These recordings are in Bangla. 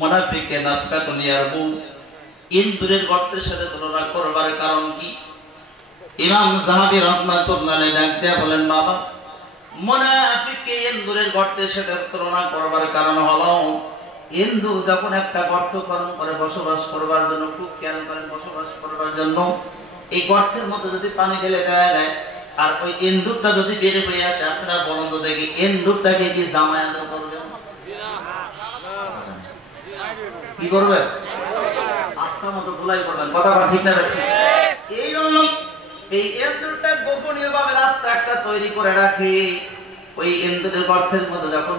মুনাফিকে নাফকাতুন ইয়ারবু ইন্দুরের গর্তের সাথে তুলনা করবার কারণ কি? ইমাম যাহাবী রাহমাতুল্লাহ আলাইহি ডাক দেয়া বলেন, বাবা মুনাফিককে ইন্দুরের গর্তের সাথে তুলনা করবার কারণ হলো ইন্দুর যখন একটা গর্ত খনন করে বসবাস করবার জন্য, খুব খেয়াল করেন, বসবাস করবার জন্য এই গর্তের মধ্যে যদি পানি ঢেলে দেওয়া যায় আর ওই ইন্দুরটা যদি বের হয়ে আসে, আপনারা বলেন তো দেখি ইন্দুরটাকে কি জামায়াত করবে? কি করবে? আচ্ছা মতো গোলাই করবেন। কথা ঠিক না? এই জন্য এই ইন্দুরটা গোপনীয় ভাবে রাস্তা একটা তৈরি করে রাখে। ওই ইন্দুরের গর্তের মধ্যে যখন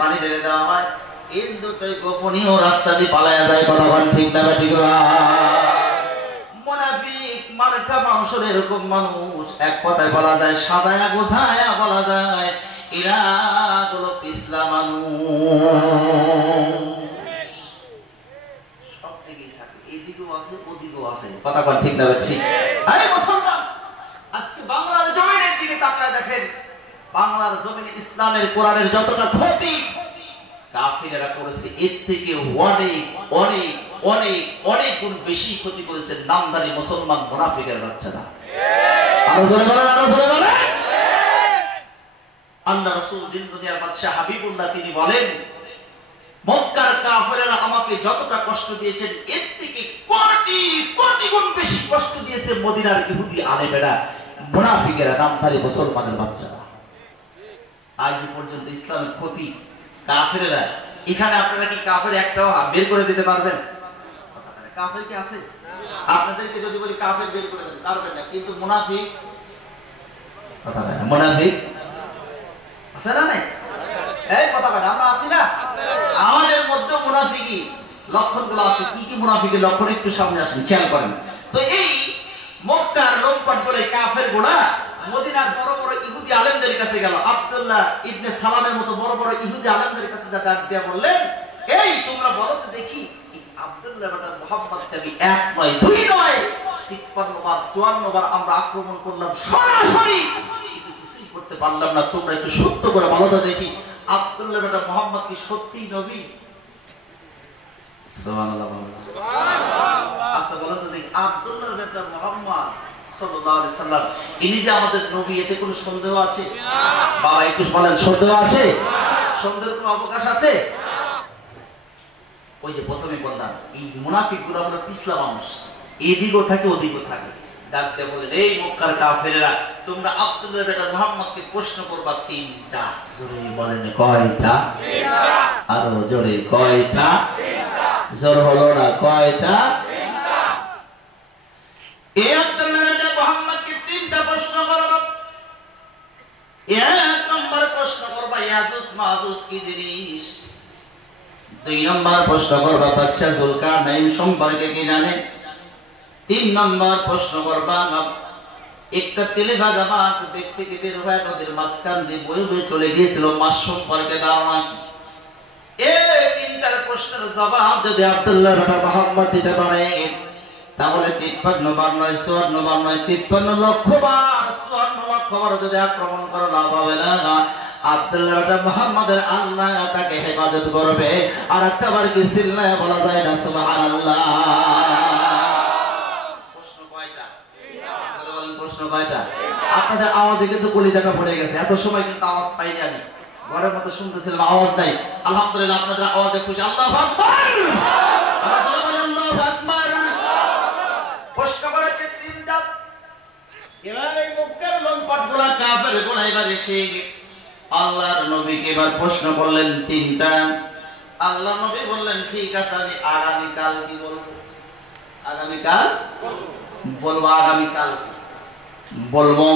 পানি ঢেলে দেওয়া হয়, ইন্দুরটা গোপনীয় রাস্তা দিয়ে পালায়া যায়। কথা ঠিক না? ঠিক না? মুনাফিক মার্কা মানুষের এরকম মানুষ, এক কথায় বলা যায়, সাজায়া গোছায়া বলা যায়, এরা হলো পিছলা মানুষ। বাংলার জমিনে ইসলামের কোরআনের যতটা ক্ষতি কাফিরেরা করেছে, এর থেকে অনেক অনেক অনেক অনেক গুণ বেশি ক্ষতি করেছে নামধারী মুসলমান মুনাফিকের বাচ্চারা। আল্লাহ রাসূল দিন দুনিয়ার বাদশা হাবিবুল্লাহ তিনি বলেন, মক্কার কাফেররা আমাকে যতটা কষ্ট দিয়েছেন এর থেকে কোটি কোটি গুণ বেশি কষ্ট দিয়েছে মদিনার ইহুদি আলেমেরা, মুনাফিকেরা, নামধারী মুসলমানের বাচ্চারা। আজ পর্যন্ত ইসলামের ক্ষতি কাফেররা। এখানে আপনারা কি কাফের একটাও বের করে দিতে পারবেন? কাফের কি আছে? আপনাদেরকে যদি বলি কাফের বের করে দিতে পারবেন না, কিন্তু মুনাফিক, কথা বলেন, মুনাফিক আছে না? নাই? এই কথা বলেন, আমরা আছি না? আমাদের মধ্যে মুনাফিকি লক্ষণগুলো আছে। কি কি মুনাফিকের লক্ষণ একটু সামনে আসেন, খেয়াল করেন তো। এই মক্কার লোমপাট বলে কাফেরগুলা মদিনার বড় বড় ইহুদি আলেমদের কাছে গেল। আব্দুল্লাহ ইবনে সালামের মতো বড় বড় ইহুদি আলেমদের কাছে ডাক দিয়ে বললেন, এই তোমরা বলো তো দেখি, আব্দুল্লাহ বিন মুহাম্মদকে এক নয় দুই নয় 53 বার 54 বার আমরা আক্রমণ করলাম সরাসরি, কিন্তু কিছুই করতে পারলাম না। তোমরা একটু সত্য করে বলো তো দেখি, আব্দুল্লাহ বিন মুহাম্মদ কি সত্যি নবী? সুবহানাল্লাহ, সুবহানাল্লাহ। আচ্ছা বলো তো দেখি, আব্দুল্লাহ বিন মুহাম্মদ সাল্লাল্লাহু আলাইহি সাল্লাম ইনি যে আমাদের নবী, এতে কোনো সন্দেহ আছে? বাবা একটু বলেন, সন্দেহ আছে? সন্দেহের কোনো অবকাশ আছে? ওই যে প্রথমে বললাম, এই মুনাফিকগুলো হলো পিছলা মানুষ, এদিকও থাকে ওদিকও থাকে। ডাক দিয়ে বলেন, এই মক্কার কাফেরেরা, তোমরা আব্দুল্লাহ বিন মুহাম্মদকে প্রশ্ন করবা তিনটা। জোরে বলেন, কয়টা? তিনটা। আরো জোরে, কয়টা? তিনটা। জোর হলো না, কয়টা? তিনটা। এই আব্দুল্লাহ বিন মুহাম্মদকে তিনটা প্রশ্ন করবা। এক নম্বর প্রশ্ন করবা, ইয়াজুজ মাজুজ কি জিনিস? দুই নম্বর প্রশ্ন করবা, বাদশা জুলকারনাইন সম্পর্কে কি জানে? তিন নম্বর প্রশ্ন করবা, একটা তেলে ভাজা মাছ ব্যক্তিকে বের হয়ে নদীর মাঝখান দিয়ে বয়ে বয়ে চলে গিয়েছিল, মাছ সম্পর্কে ধারণা কি? এই তিনটার প্রশ্নের জবাব যদি আব্দুল্লাহ বিন মুহাম্মদ দিতে পারে, তাহলে 53 বার নয় 54 বার নয় 53 লক্ষ বার 54 লক্ষ বার যদি আক্রমণ করে লাভ হবে না। আব্দুল্লাহ বিন মুহাম্মদের আল্লাহ তাকে হেফাজত করবে। আর একটা বার কি চিল্লায় বলা যায় না সুবহানাল্লাহ? প্রশ্ন কয়টা? প্রশ্ন কয়টা? আপনাদের আওয়াজে কিন্তু কলিজাটা পড়ে গেছে। এত সময় কিন্তু আওয়াজ পাইনি আমি, ঘরের মতো শুনতেছিলাম, আওয়াজ নাই। আলহামদুলিল্লাহ আপনাদের আওয়াজে খুশি। আল্লাহু আকবার, আল্লাহু আকবার। প্রশ্ন করেছে তিনটা। এবার এই মক্কার লোমপাটগুলা কাফেরগুলা এবার এসে আল্লাহর নবীকে এবার প্রশ্ন করলেন তিনটা। আল্লাহর নবী বললেন, ঠিক আছে, আমি আগামীকাল কি বলবো? আগামীকাল বলবো, আগামীকাল বলবো।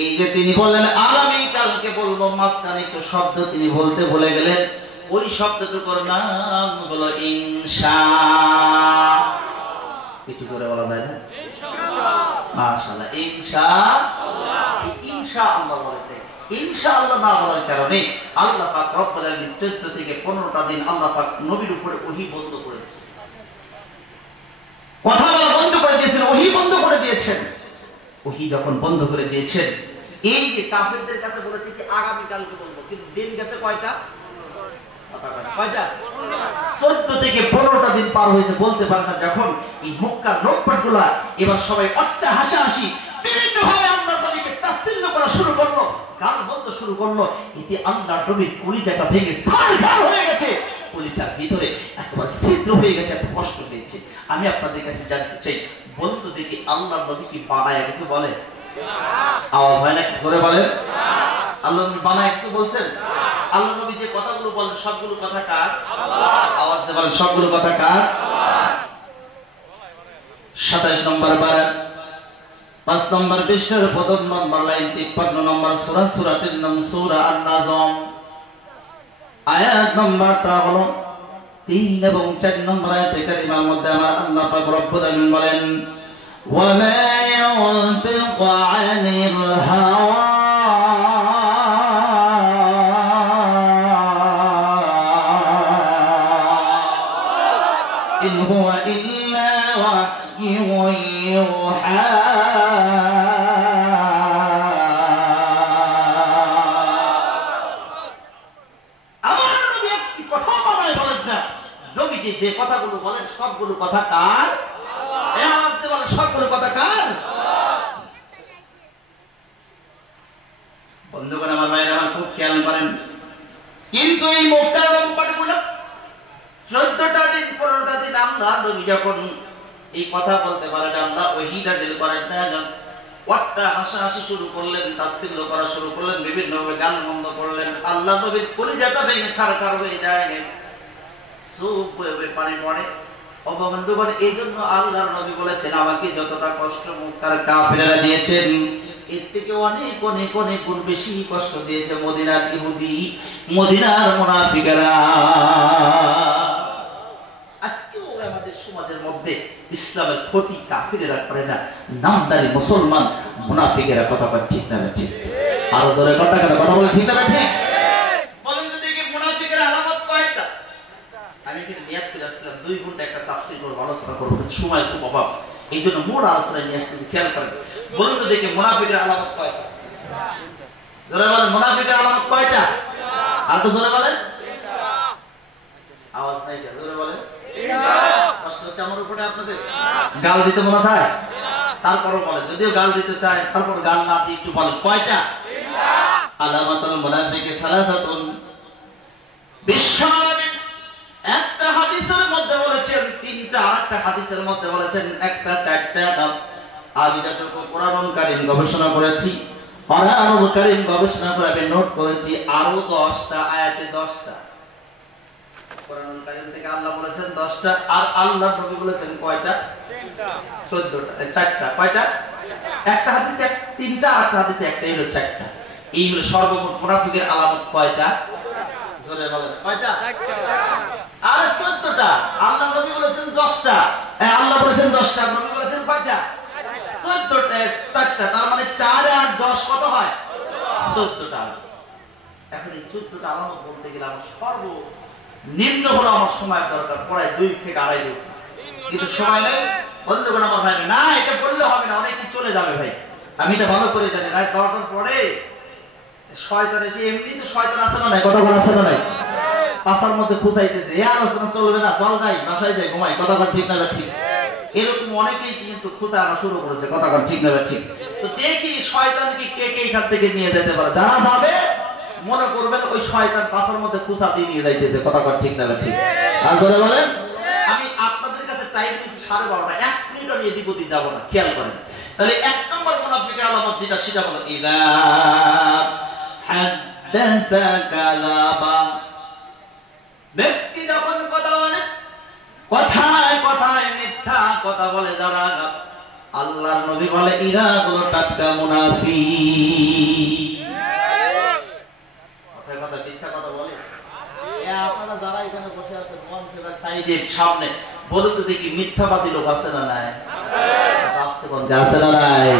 এই যে তিনি বললেন আগামীকালকে বলবো, মাঝখানে একটু শব্দ তিনি বলতে ভুলে গেলেন। ওই শব্দটুকুর নাম হলো ইনশাআল্লাহ। একটু জোরে বলা যায় না? মাশাআল্লাহ, ইনশাআল্লাহ। ইনশাআল্লাহ বলতে, ইনশাআল্লাহ না বলার কারণে আল্লাহ পাক রব্বুল আলামিন 14 থেকে 15টা দিন আল্লাহ পাক নবীর উপরে ওহী বন্ধ করে দিয়েছেন, কথা বলা বন্ধ করে দিয়েছেন, ওহী বন্ধ করে দিয়েছেন। ওহী যখন বন্ধ করে দিয়েছেন, এই যে কাফেরদের কাছে বলেছে কি আগামীকালকে বলবো, কিন্তু দিন গেছে কয়টা? কয়টা? 14 থেকে 15টা দিন পার হয়েছে, বলতে পারে না। যখন এই মক্কার লোকপাটগুলা এবার সবাই অট্টা হাসাহাসি বিভিন্ন ভাবে আল্লাহর নবীকে তাচ্ছিল্য করা শুরু করলো, গান বলতে শুরু করলো, এতে আল্লাহর নবীর কলিজাটা ভেঙে ছারখার হয়ে গেছে, কলিজার ভিতরে একেবারে ছিদ্র হয়ে গেছে, এত কষ্ট পেয়েছে। আমি আপনাদের কাছে জানতে চাই, বলতো দেখি আল্লাহর নবী কি বানায় কিছু বলে? আওয়াজ হয় না, জোরে বলেন। আল্লাহ নবী বানায় কিছু বলছেন? আল্লাহ নবী যে কথাগুলো বলেন সবগুলো কথা কার? আওয়াজ দিয়ে বলেন, সবগুলো কথা কার? 27 নম্বর পারা 5 নম্বর পৃষ্ঠার প্রথম নম্বর লাইন 53 নম্বর সূরা, সূরাটির নাম সূরা আন-নাজম। আয়াত নম্বরটা হলো 3 এবং 4 নম্বর আয়াতে কারিমার মধ্যে আমার আল্লাহ পাক রব্বুল আলামিন বলেন, ওয়া মা ইয়ানতিকু আনিল হাওয়া ইন হুয়া ইল্লা ওয়াহয়ুন ইউহা। যে কথাগুলো বলেন সবগুলো কথা কার? আওয়াজ দিয়ে বলেন, সবগুলো কথা কার? বন্ধুগণ আমার, ভাইরা আমার, খুব খেয়াল করেন। কিন্তু এই মক্কার লোকপাটগুলো 14টা দিন 15টা দিন আল্লাহ নবী যখন এই কথা বলতে পারেন, আল্লাহ ওহী নাযিল করেন না, ওয়াট্টা হাসাহাসি শুরু করলেন, তাচ্ছিল্য করা শুরু করলেন, বিভিন্ন ভাবে গান বন্ধ করলেন, আল্লাহ নবীর কলিজাটা ভেঙে ছারখার হয়ে যায়, চোখ বয়ে পানি পড়ে। বন্ধুগণ, এই জন্য আল্লাহর নবী বলেছেন, আমাকে যতটা কষ্ট মক্কার কাফেররা দিয়েছেন, এর থেকে অনেক অনেক অনেক গুণ বেশি কষ্ট দিয়েছে মদিনার ইহুদি, মদিনার মুনাফিকরা। আজকেও আমাদের সমাজের মধ্যে ইসলামের ক্ষতি কাফেররা করে না, নামদারি মুসলমান মুনাফিকেরা কথা বলে, ঠিক না ঠিক? আরো জোরে কথা বলে, ঠিক না ঠিক? বলেন তো দেখি, মুনাফিকের আলামত কয়টা? আমি কিন্তু নিয়াত করে আসছিলাম 2 ঘন্টা একটা তাফসীর করব, আলোচনা করব, সময় খুব অভাব, এই জন্য মোট আলোচনা নিয়ে আসতেছি। খেয়াল করেন, বলুন তো দেখি মুনাফিকের আলামত কয়টা? জোরে বলেন, মুনাফিকের আলামত কয়টা? আর তো জোরে বলেন। আওয়াজ নাই কেন? জোরে বলেন। কষ্ট হচ্ছে আমার উপরে আপনাদের? গাল দিতে মনে হয়? তারপরও বলে, যদিও গাল দিতে চায় তারপর গাল না দিয়ে একটু বলেন কয়টা? আলামাতুল মুনাফিকি সালাসাতুন। বিশ্বনবী একটা হাদিসের মধ্যে বলেছেন 3টা, আরেকটা হাদিসের মধ্যে বলেছেন 1টা, 4টা। আমি যতটুকু কোরআনুল কারীম গবেষণা করেছি, কোরআনুল কারীম গবেষণা করে আমি নোট করেছি আরো 10টা আয়াতে 10টা। কোরআনুল কারীম থেকে আল্লাহ বলেছেন 10টা, আর আল্লাহর নবী বলেছেন কয়টা? 3টা। 14টা, 4টা। কয়টা? একটা হাদিসে 3টা, আরেকটা হাদিসে 1টা, এই হলো 4টা। এই হলো সর্বমোট মুনাফিকের আলামত কয়টা? জোরে বলেন, কয়টা? 4টা। আর 14টা। আল্লাহ নবী বলেছেন 10টা। আল্লাহ বলেছেন 10টা, নবী বলেছেন কয়টা? 14টা। 4টা, তার মানে 4 আর 10 কত হয়? 14টা। এখন এই 14টা আলামত বলতে গেলে আমার সর্বনিম্ন হলো আমার সময় দরকার, প্রায় 2 থেকে 2.5 ঘন্টা, কিন্তু সময় নেই। বন্ধুগণ আমার, ভাই না, এটা বললে হবে না, অনেক চলে যাবে ভাই, আমি এটা ভালো করে জানি। রাত 12টার পরে শয়তান এসে, এমনি তো শয়তান আছে না নাই? কথা বলা আছে না নাই? পাশার মধ্যে খুঁচাইতেছে, এ আলোচনা চলবে না, চল নাই, বাসায় যাই, ঘুমাই। কথা কর ঠিক না ঠিক? এরকম অনেকেই কিন্তু খুঁচা আনা শুরু করেছে। কথা কর ঠিক না ঠিক? তো দেখি শয়তানকে কে কে এখান থেকে নিয়ে যেতে পারে। যারা যাবে মনে করবেন ওই শয়তান পাশার মধ্যে খুঁচা দিয়ে নিয়ে যাইতেছে। কথা কর ঠিক না ঠিক? আসলে বলেন, আমি আপনাদের কাছে টাইম দিচ্ছি 12:30, 1 মিনিট আমি এদিক ওদিক যাবো না, খেয়াল করেন। তাহলে 1 নম্বর মুনাফিকের আলামত যেটা, সেটা হলো ইযা হাদাসা কাযাবা। ব্যক্তি যখন কথা বলে, কথায় কথায় মিথ্যা কথা বলে যারা, আল্লাহর নবী বলে ইরা হলো টাটকা মুনাফিক। কথায় কথায় মিথ্যা কথা বলে। আপনারা যারা এখানে বসে আছেন মঞ্চে বা সাইডের সামনে, বলে তো দেখি মিথ্যাবাদী লোক আছে না নাই? আসতে বলতে আছে না নাই?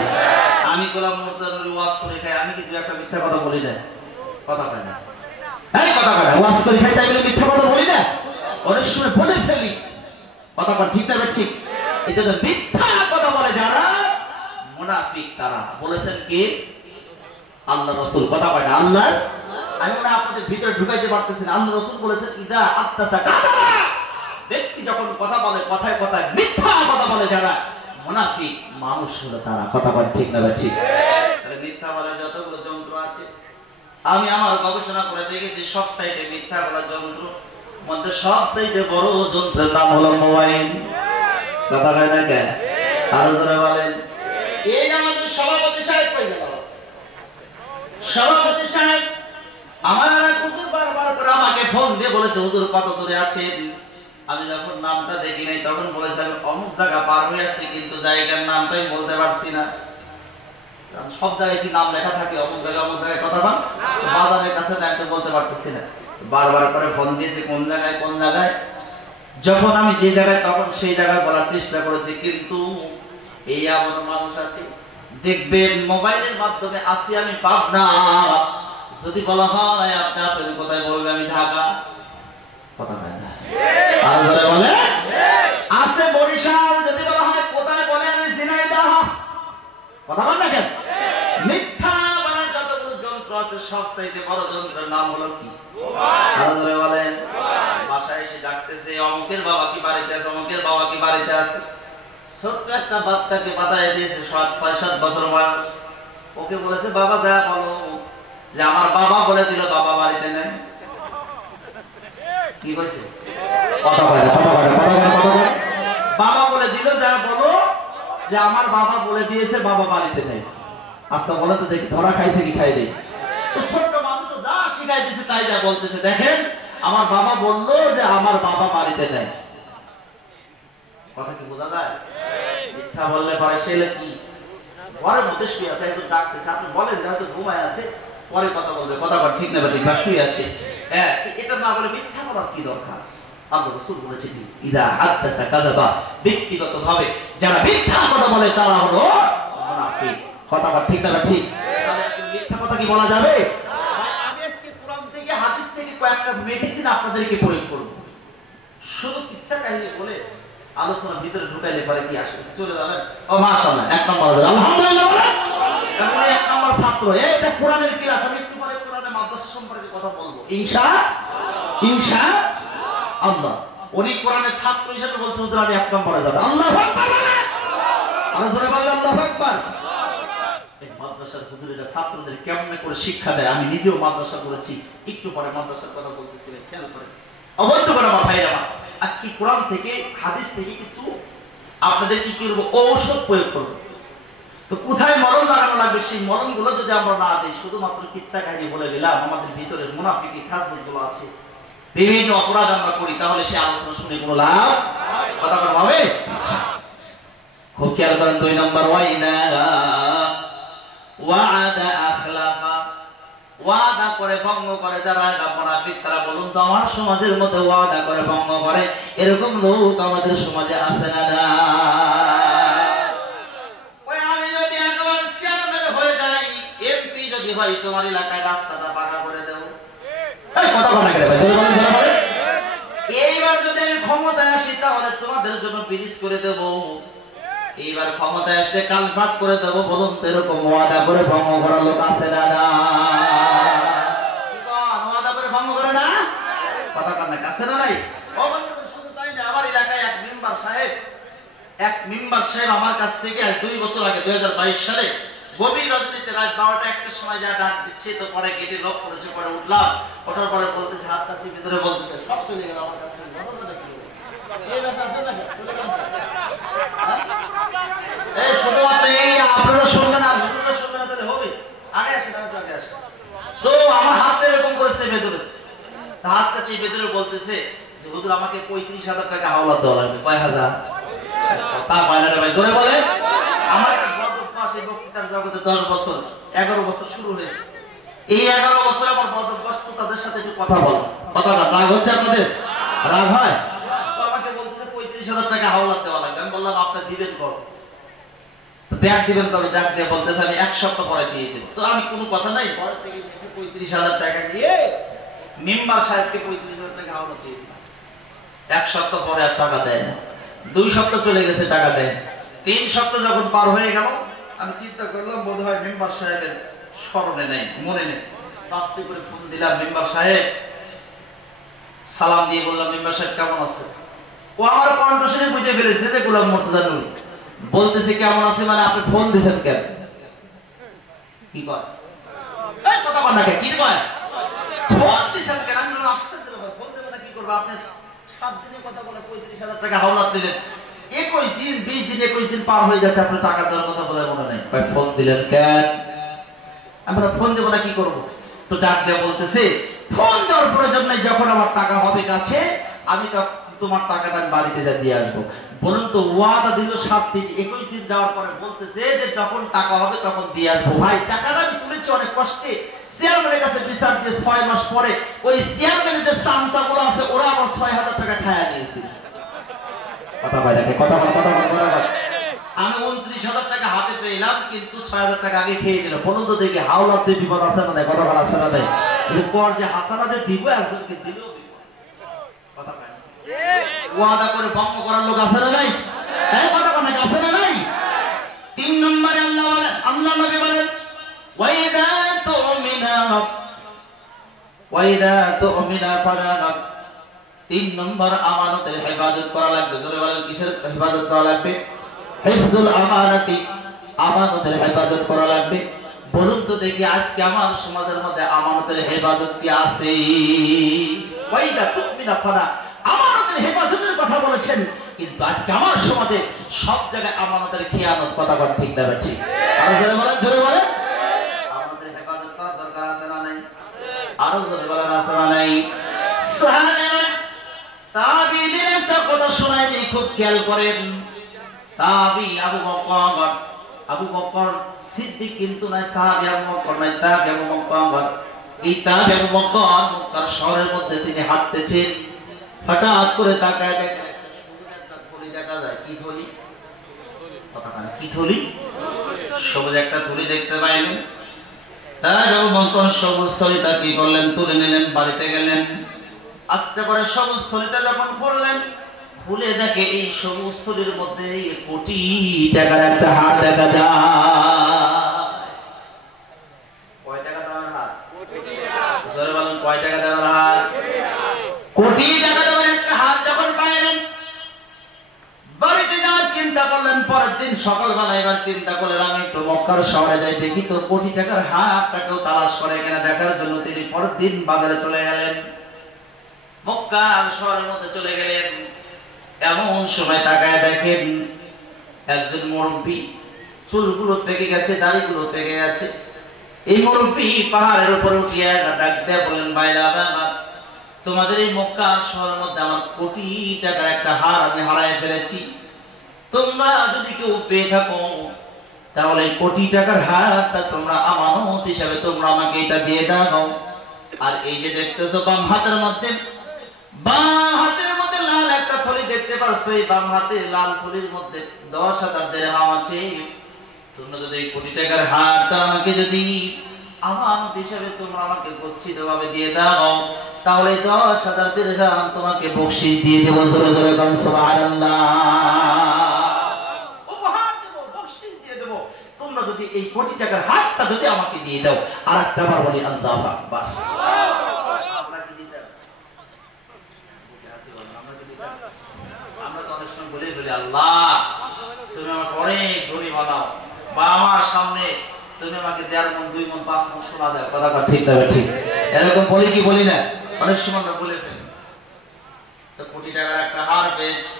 আমি গোলাম মুর্তজার ওয়াজ করে খাই, আমি কিন্তু একটা মিথ্যা কথা বলি না। কথা কয় না, এই কথা কয় না, ওয়াজ করে খাই তাই বলে মিথ্যা কথা বলি না, অনেক সময় বলে ফেলি। কথা কয় ঠিক না ঠিক? এই জন্য মিথ্যা কথা বলে যারা মুনাফিক, তারা বলেছেন কি? আল্লাহ রাসূল। কথা কয় না, আল্লাহ আমি মনে আপনাদের ভিতরে ঢুকাইতে পারতেছি না। আল্লাহ রাসূল বলেছেন ইদা আত্তাসা, ব্যক্তি যখন কথা বলে কথায় কথায় মিথ্যা কথা বলে যারা মুনাফিক মানুষ হলো তারা। কথা বলে ঠিক না ঠিক? তাহলে মিথ্যা বলার যতগুলো যন্ত্র আছে আমি আমার গবেষণা করে দেখেছি, সব সাইডে মিথ্যা বলার যন্ত্র মধ্যে সব সাইডে বড় যন্ত্রের নাম হলো মোবাইল। কথা হয় না কেন? আরো যারা বলেন এই আমাদের সভাপতি সাহেব কই গেল? সভাপতি সাহেব আমার কুকুর বারবার করে আমাকে ফোন দিয়ে বলেছে হুজুর কত দূরে আছেন। আমি যখন নামটা দেখি নাই তখন বলেছে আমি অমুক জায়গা পার হয়ে আসছি, কিন্তু জায়গার নামটাই বলতে পারছি না। সব জায়গায় কি নাম লেখা থাকে? অমুক জায়গায় কথা বল, বাজারের কাছে আমি তো বলতে পারতেছি না। বারবার করে ফোন দিয়েছে কোন জায়গায়। যখন আমি যে জায়গায় তখন সেই জায়গায় বলার চেষ্টা করেছি, কিন্তু এই এমন মানুষ আছে দেখবেন মোবাইলের মাধ্যমে আসি আমি পাবনা, যদি বলা হয় আপনি আছেন কোথায় বলবে আমি ঢাকা। কথা হয় না? আর যারা বলে আছে বরিশাল, যদি বলা হয় কোথায় বলে আমি ঝিনাইদহ। কথা বল না কেন? মিথ্যা বলার যতগুলো যন্ত্র আছে সব চাইতে বড় যন্ত্রের নাম হলো কি? আর যারা বলেন বাসায় এসে ডাকতেছে অমুকের বাবা কি বাড়িতে আছে, অমুকের বাবা কি বাড়িতে আছে। ছোট্ট একটা বাচ্চাকে পাঠিয়ে দিয়েছে 6-7 বছর বয়স। ওকে বলেছে বাবা যা বলো যে আমার বাবা বলে দিল বাবা বাড়িতে নেই। কি কইছে? কথা বলে বাবা বলে দিল যা বলো যে আমার বাবা বলে দিয়েছে বাবা বাড়িতে নেই। আচ্ছা বলে তো দেখি ধরা খাইছে কি খাই নেই? ছোট্ট মানুষ যা শিখাই দিয়েছে তাই যা বলতেছে। দেখেন আমার বাবা বললো যে আমার বাবা বাড়িতে নেই। কথা কি বোঝা যায়? মিথ্যা বললে পরে সে কি ঘরের মধ্যে শুয়ে আছে, একজন ডাকতেছে, আপনি বলেন যে হয়তো ঘুমায় আছে, পরে কথা বলবে। কথা বল ঠিক না ঠিক? বা শুয়ে আছে, হ্যাঁ, এটা না বলে মিথ্যা বলার কি দরকার? আল্লাহ রাসূল বলেছেন ইদা হাদাসা কাযাবা, ব্যক্তিগতভাবে যারা মিথ্যা কথা বলে তারা হলো মুনাফিক। কথা বল ঠিক না ঠিক? তাহলে মিথ্যা কথা কি বলা যাবে? আমি আজকে কোরআন থেকে হাদিস থেকে কয়েকটা মেডিসিন আপনাদেরকে প্রয়োগ করব। শুধু কিচ্ছা কাহিনী বলে আলোচনার ভিতরে ঢুকাইলে পরে কি আসে? চলে যাবেন ও মাশাআল্লাহ, এক নম্বর আলহামদুলিল্লাহ বলেন। এখন এক নম্বর ছাত্র, এটা কোরআনের ক্লাস। আমি একটু পরে কোরআনের মাদ্রাসা সম্পর্কে কথা বলবো ইনশাআল্লাহ। উনি কোরআনের ছাত্র হিসেবে বলছে হুজুর আমি এক নম্বরে যাব। আল্লাহু আকবার বলেন। আরো জোরে বলেন আল্লাহু আকবার। এই মাদ্রাসার হুজুরেরা ছাত্রদের কেমনে করে শিক্ষা দেয়, আমি নিজেও মাদ্রাসা করেছি। একটু পরে মাদ্রাসার কথা বলতেছিলেন, খেয়াল করেন। অবৈধ করা মাথায় যাওয়া। আজকে কোরআন থেকে হাদিস থেকে কিছু আপনাদের কি করব ঔষধ প্রয়োগ করব। তো কোথায় মরণ লাগানো লাগবে সেই মরণগুলো যদি আমরা না দিই, শুধুমাত্র কিচ্ছা কাহিনী বলে দিলাম, আমাদের ভিতরে মুনাফিকি খাসলতগুলো আছে, বিভিন্ন অপরাধ আমরা করি, তাহলে সে আলোচনা শুনে কোনো লাভ কথা বলা হবে? খুব খেয়াল করেন। 2 নম্বর ওয়াদা আখলাফা, ওয়াদা করে ভঙ্গ করে যারা মুনাফিক তারা। বলুন তো আমার সমাজের মধ্যে ওয়াদা করে ভঙ্গ করে এরকম লোক আমাদের সমাজে আছে না? না, ওই আমি যদি একবার চেয়ারম্যান হয়ে যাই, এমপি যদি হয়, তোমার এলাকায় রাস্তাটা পাকা করে দেব। এই কথা বলা গেলে ভাই বলেন বলেন। এইবার যদি আমি ক্ষমতায় আসি তাহলে তোমাদের জন্য ব্রিজ করে দেব। এইবার ক্ষমতায় আসলে কালভার্ট করে দেব। বলুন তো এরকম ওয়াদা করে ভঙ্গ করার লোক আছে না? না, ওয়াদা করে ভঙ্গ করে না? কথা কান্না কাছে না নাই? শুধু তাই না, আমার এলাকায় এক মেম্বার সাহেব আমার কাছ থেকে আজ 2 বছর আগে 2022 সালে গভীর রাজনীতিতে রাত 12টা-1টার সময় যা ডাক দিচ্ছে, তো পরে গেটে লক করেছে, পরে উঠলাম, ওঠার পরে বলতেছে হাত কাছে ভিতরে বলতেছে সব চলে গেল আমার কাছ থেকে। এই ভাষা আছে না? এই শুধুমাত্র এই আপনারা শুনবেন আর হুজুররা শুনবেন না, তাহলে হবে? আগে আসেন, আগে আসেন। তো আমার হাতটা এরকম করে চেপে ধরেছে, হাতটা চেপে ধরে বলতেছে যে হুজুর আমাকে 35,000 টাকা হাওলাত দেওয়া লাগবে। কয় হাজার? তা বাইনারে ভাই জোরে বলে। আমার বদভ্যাস এই বক্তৃতার জগতে 10 বছর 11 বছর শুরু হয়েছে। এই 11 বছর আমার বদভ্যাস তাদের সাথে একটু কথা বলা। কথা না রাগ হচ্ছে আপনাদের? রাগ হয়? তো আমাকে বলতেছে 35,000 টাকা হাওলাত দেওয়া লাগবে। আমি বললাম আপনি দিবেন কত? তো ব্যাগ দিবেন তবে ডাক দিয়ে বলতেছে আমি 1 সপ্তাহ পরে দিয়ে দেব। তো আমি কোনো কথা নাই, পরে থেকে 35,000 টাকা দিয়ে মেম্বার সাহেবকে 35,000 টাকা হাওলাত দিয়ে দিলাম। 1 সপ্তাহ পরে আর টাকা দেয় না। 2 সপ্তাহ চলে গেছে, টাকা দেয়। 3 সপ্তাহ যখন পার হয়ে গেল, আমি চিন্তা করলাম বোধহয় মেম্বার সাহেবের স্মরণে নেই, মনে নেই। আস্তে করে ফোন দিলাম, মেম্বার সাহেব। সালাম দিয়ে বললাম, মেম্বার সাহেব কেমন আছে? ও আমার কণ্ঠ শুনে বুঝে ফেলেছে যে গোলাম মুর্তজা নূর। বলতেছে কেমন আছে মানে আপনি ফোন দিয়েছেন কেন? কি কয় এই কথা বল না কে? কি কয় ফোন দিয়েছেন কেন? আমি বললাম আসতে দেব, ফোন দেব না কি করব? আপনি 7 দিনে কথা বলে 35,000 টাকা হাওলাত দিলেন। 21 দিন 20 দিন 21 দিন পার হয়ে যাচ্ছে, আপনি টাকা দেওয়ার কথা বলে মনে নাই। কয় ফোন দিলেন কেন? আমি বললাম ফোন দেব না কি করব? তো ডাক দিয়ে বলতেছে ফোন দেওয়ার প্রয়োজন নাই, যখন আমার টাকা হবে কাছে আমি তো তোমার টাকাটা বাড়িতে যা দিয়ে আসবো। বলুন তো, ওয়াদা দিল 7 দিন, 21 দিন যাওয়ার পরে বলতেছে যে যখন টাকা হবে তখন দিয়ে আসবো। ভাই টাকাটা আমি তুলেছি অনেক কষ্টে, চেয়ারম্যানের কাছে বিচার দিয়ে 6 মাস পরে ওই চেয়ারম্যানের যে সামসাগুলো আছে ওরা আমার 6,000 টাকা খায়া নিয়েছে। কথা বলে না, কথা বলে, কথা বলে, কথা বলে। আমি 29,000 টাকা হাতে পেলাম, কিন্তু 6,000 টাকা আগে খেয়ে নিল। বলুন তো দেখি হাওলাত দিয়ে বিপদ আছে না নাই? কথা বলা আছে না নাই? পর যে হাসানা যে দিব একজনকে দিলেও বিপদ। কথা বলে ওয়াদা করে ভঙ্গ করার লোক আছে না নাই? এই কথা বলে আছে না নাই? 3 নম্বরে আল্লাহ বলেন, আল্লাহ নবী বলেন ওয়াইদা তুমিনা ফাদাক। 3 নম্বর আমানতের হেফাজত করা লাগবে। জোরে বলেন কিসের হেফাজত করা লাগবে? হিফজুল আমানাতি, আমানতের হেফাজত করা লাগবে। বলুন তো দেখি আজকে আমার সমাজের মধ্যে আমানতের হেফাজত কি আছে? ওয়াইদা তুমিনা ফাদাক, আমানতের হেফাজতের কথা বলেছেন, কিন্তু আজকে আমার সমাজে সব জায়গায় আমানতের খিয়ানত। কথা বল ঠিক না ঠিক? আরো জোরে বলেন, জোরে বলেন। আমানতের হেফাজত করার দরকার আছে না নাই? আরো জোরে বলেন আছে না নাই? সাহাবায়ে তাবিঈনের একটা কথা শোনায় যে খুব খেয়াল করেন। তাবি আবু বকর সিদ্দিক কিন্তু নয়, সাহাবী আবু বকর নয়, তাবি আবু বকর। এই তাবি আবু বকর মক্কার শহরের মধ্যে তিনি হাঁটতেছেন, হঠাৎ করে তাকায় দেখেন একটা থলি দেখা যায়। কি থলি? কথা বলে কি থলি? সবুজ একটা থলি দেখতে পাইলেন। তার আবু বকর সবুজ থলিটা কি করলেন? তুলে নিলেন, বাড়িতে গেলেন। আস্তে করে সবুজ থলিটা যখন খুললেন, খুলে দেখে এই সবুজ থলির মধ্যে কোটি টাকার একটা হার দেখা যায়। কয় টাকা দামের হার? জোরে বলেন, কয় টাকা দামের হার? কোটি টাকা দামের একটা হার যখন পাইলেন, বাড়িতে যাওয়ার চিন্তা করলেন। পরের দিন সকালবেলা এবার চিন্তা করলেন আমি একটু মক্কার শহরে যাই, দেখি তো কোটি টাকার হারটাকেও তালাশ করে কিনা দেখার জন্য তিনি পরের দিন বাজারে চলে গেলেন। মক্কার শহরের মধ্যে চলে গেলেন। এমন সময় তাকায় দেখেন একজন মুরব্বী, চুলগুলো পেকে গেছে, দাড়িগুলো পেকে গেছে। এই মুরব্বী পাহাড়ের উপর উঠিয়া ডাক দিয়ে বলেন, ভাইরা আমার, তোমাদের এই মক্কা শহরের মধ্যে আমার কোটি টাকার একটা হার আমি হারায় ফেলেছি। তোমরা যদি কেউ পেয়ে থাকো তাহলে কোটি টাকার হারটা তোমরা আমানত হিসাবে তোমরা আমাকে এটা দিয়ে দাও। আর এই যে দেখতেছো বাম হাতের মধ্যে লাল একটা থলি দেখতে পারছো, এই বাম হাতের লাল থলির মধ্যে 10,000 দিরহাম আছে। তোমরা যদি এই কোটি টাকার হারটা আমাকে যদি আমানত হিসাবে তোমরা আমাকে গচ্ছিতভাবে দিয়ে দাও, তাহলে 10,000 দিরহাম তোমাকে বকশিশ দিয়ে দেব। জোরে জোরে বলেন সুবহানাল্লাহ। উপহার দেব, বকশিশ দিয়ে দেব, তোমরা যদি এই কোটি টাকার হারটা যদি আমাকে দিয়ে দাও। আর একটা বার বলি আল্লাহু আকবার। আমরা কি দিতাম? আমরা তো অনেক সময় বলে আল্লাহ তুমি আমাকে অনেক ধনী বানাও, বা আমার সামনে তুমি আমাকে 1.5 মণ 2 মণ 5 মণ সোনা দাও। কথা ঠিক না ঠিক? এরকম বলি কি বলি না? অনেক সময় আমরা বলে ফেলি। তো কোটি টাকার একটা হার পেয়েছি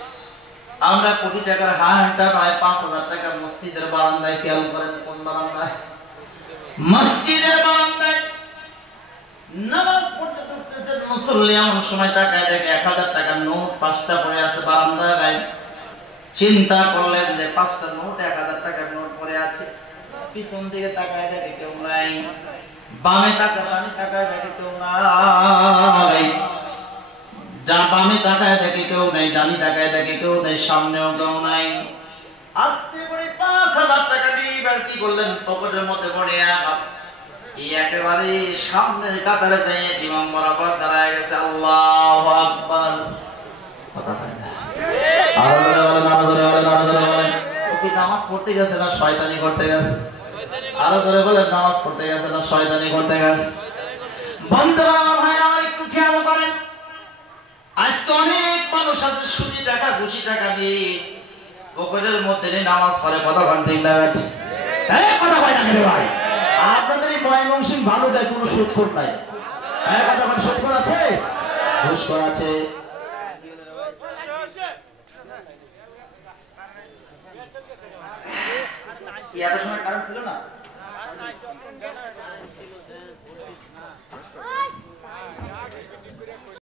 আমরা। কোটি টাকার হারটা প্রায় 5,000 টাকা মসজিদের বারান্দায়। খেয়াল করেন কোন বারান্দায়? মসজিদের বারান্দায় নামাজ পড়তে পড়তেছেন মুসল্লি। এমন সময় তাকায় দেখে 1,000 টাকার নোট 5টা পড়ে আছে বারান্দায়। চিন্তা করলেন যে 5টা নোট, 1,000 টাকার নোট পড়ে আছে। পিছন দিকে তাকায় দেখে কেউ নাই, বামে তাকায় দেখে কেউ নাই, বামে তাকায় দেখে কেউ নাই, ডানি তাকায় দেখে কেউ নাই, সামনেও কেউ নাই। আস্তে করে 5,000 টাকা দিয়ে এবার কি করলেন? পকেটের মধ্যে পড়ে একেবারে সামনের কাতারে যাই ইমাম বরাবর দাঁড়ায় গেছে। আল্লাহু আকবার। কথা বলে না? ও কি নামাজ পড়তে গেছে না শয়তানি করতে গেছে? আরো ধরে বলে নামাজ পড়তে গেছে না শয়তানি করতে গেছে? বন্ধুরা ভাইরা আমার একটু খেয়াল করেন, আজকে অনেক মানুষ আছে সুদি টাকা ঘুষি টাকা দিয়ে পুকুরের মধ্যে নামাজ পড়ে, কথা বলেন ঠিক না? কথা বলেন না ভাই, আপনাদের এই ময়মনসিংহ ভালোটাই কোনো সুদখোর নাই। কথা বলেন, সুদখোর আছে, ঘুষখোর আছে। এত সময় কারণ ছিল না।